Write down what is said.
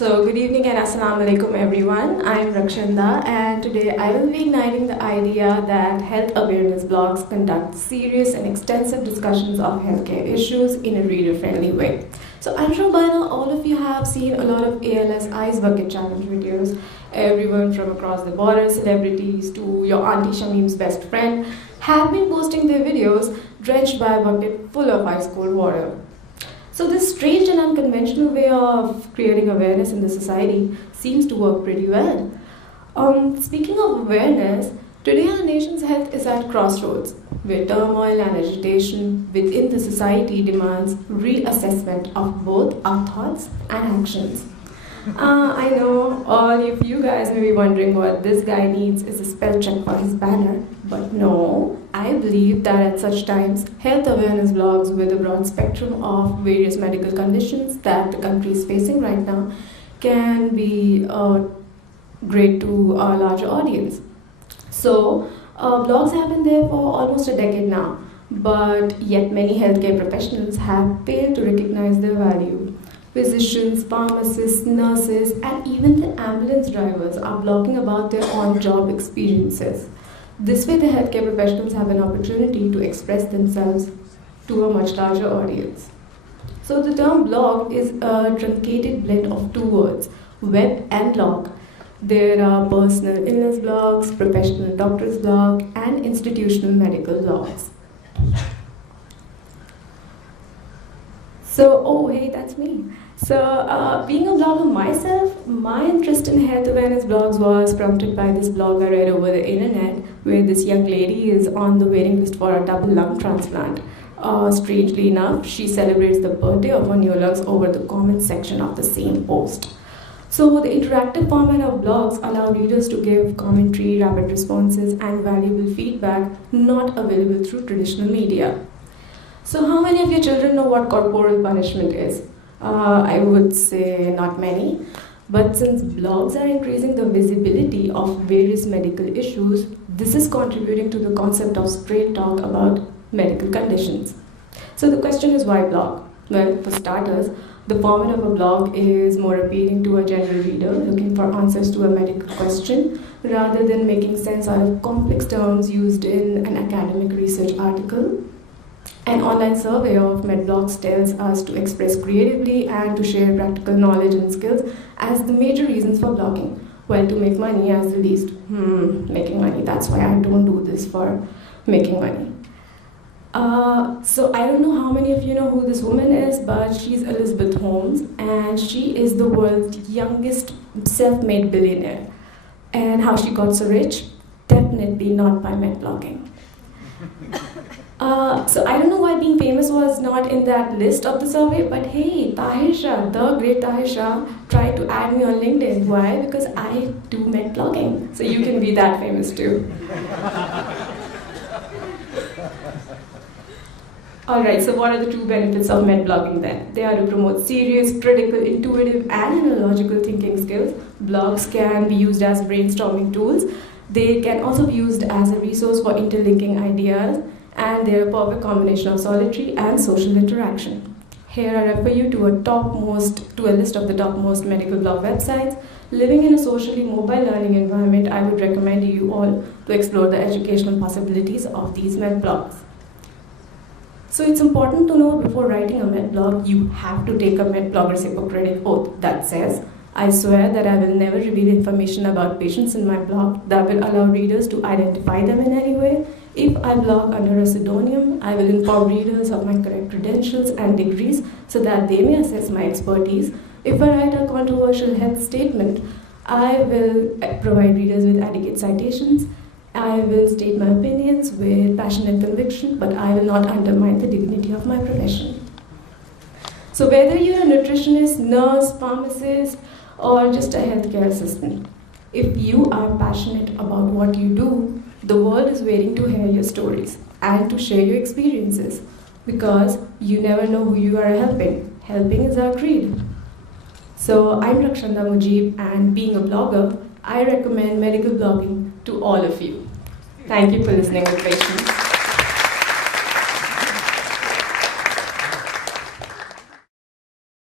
So good evening and assalamu alaikum everyone. I'm Rakshanda and today I will be igniting the idea that health awareness blogs conduct serious and extensive discussions of healthcare issues in a reader-friendly way. So I'm sure by now all of you have seen a lot of ALS Ice Bucket Challenge videos. Everyone from across the border, celebrities to your Auntie Shamim's best friend, have been posting their videos drenched by a bucket full of ice cold water. So this strange and unconventional way of creating awareness in the society seems to work pretty well. Speaking of awareness, today our nation's health is at crossroads, where turmoil and agitation within the society demands reassessment of both our thoughts and actions. I know all of you guys may be wondering what this guy needs is a spell check for his banner, but no, I believe that at such times, health awareness blogs with a broad spectrum of various medical conditions that the country is facing right now can be great to a larger audience. So, blogs have been there for almost a decade now, but yet many healthcare professionals have failed to recognize their value. Physicians, pharmacists, nurses, and even the ambulance drivers are blogging about their on-job experiences. This way, the healthcare professionals have an opportunity to express themselves to a much larger audience. So the term blog is a truncated blend of two words, web and log. There are personal illness blogs, professional doctors blog, and institutional medical blogs. So, oh hey, that's me. So, being a blogger myself, my interest in health awareness blogs was prompted by this blog I read over the internet, where this young lady is on the waiting list for a double lung transplant. Strangely enough, she celebrates the birthday of her new lungs over the comment section of the same post. So, the interactive format of blogs allow readers to give commentary, rapid responses, and valuable feedback not available through traditional media. So how many of your children know what corporal punishment is? I would say not many. But since blogs are increasing the visibility of various medical issues, this is contributing to the concept of straight talk about medical conditions. So the question is, why blog? Well, for starters, the format of a blog is more appealing to a general reader looking for answers to a medical question rather than making sense out of complex terms used in an academic research article. An online survey of MedBlogs tells us to express creatively and to share practical knowledge and skills as the major reasons for blogging, while to make money as the least. Making money, that's why I don't do this for making money. So I don't know how many of you know who this woman is, but she's Elizabeth Holmes, and she is the world's youngest self-made billionaire. And how she got so rich? Definitely not by MedBlogging. So I don't know why being famous was not in that list of the survey, but hey, Tahir Shah, the great Tahir Shah, tried to add me on LinkedIn. Why? Because I do med blogging. So you can be that famous too. Alright, so what are the true benefits of med blogging then? They are to promote serious, critical, intuitive, and analogical thinking skills. Blogs can be used as brainstorming tools. They can also be used as a resource for interlinking ideas, and they're a perfect combination of solitary and social interaction. Here I refer you to a list of the topmost medical blog websites. Living in a socially mobile learning environment, I would recommend you all to explore the educational possibilities of these med blogs. So it's important to know before writing a med blog, you have to take a med blogger's Hippocratic oath that says, I swear that I will never reveal information about patients in my blog that will allow readers to identify them in any way. If I blog under a pseudonym, I will inform readers of my correct credentials and degrees so that they may assess my expertise. If I write a controversial health statement, I will provide readers with adequate citations. I will state my opinions with passion and conviction, but I will not undermine the dignity of my profession. So whether you're a nutritionist, nurse, pharmacist, or just a healthcare assistant, if you are passionate about what you do, the world is waiting to hear your stories and to share your experiences, because you never know who you are helping. Helping is our creed. So I'm Rakshanda Mujib, and being a blogger, I recommend medical blogging to all of you. Thank you for listening with patience.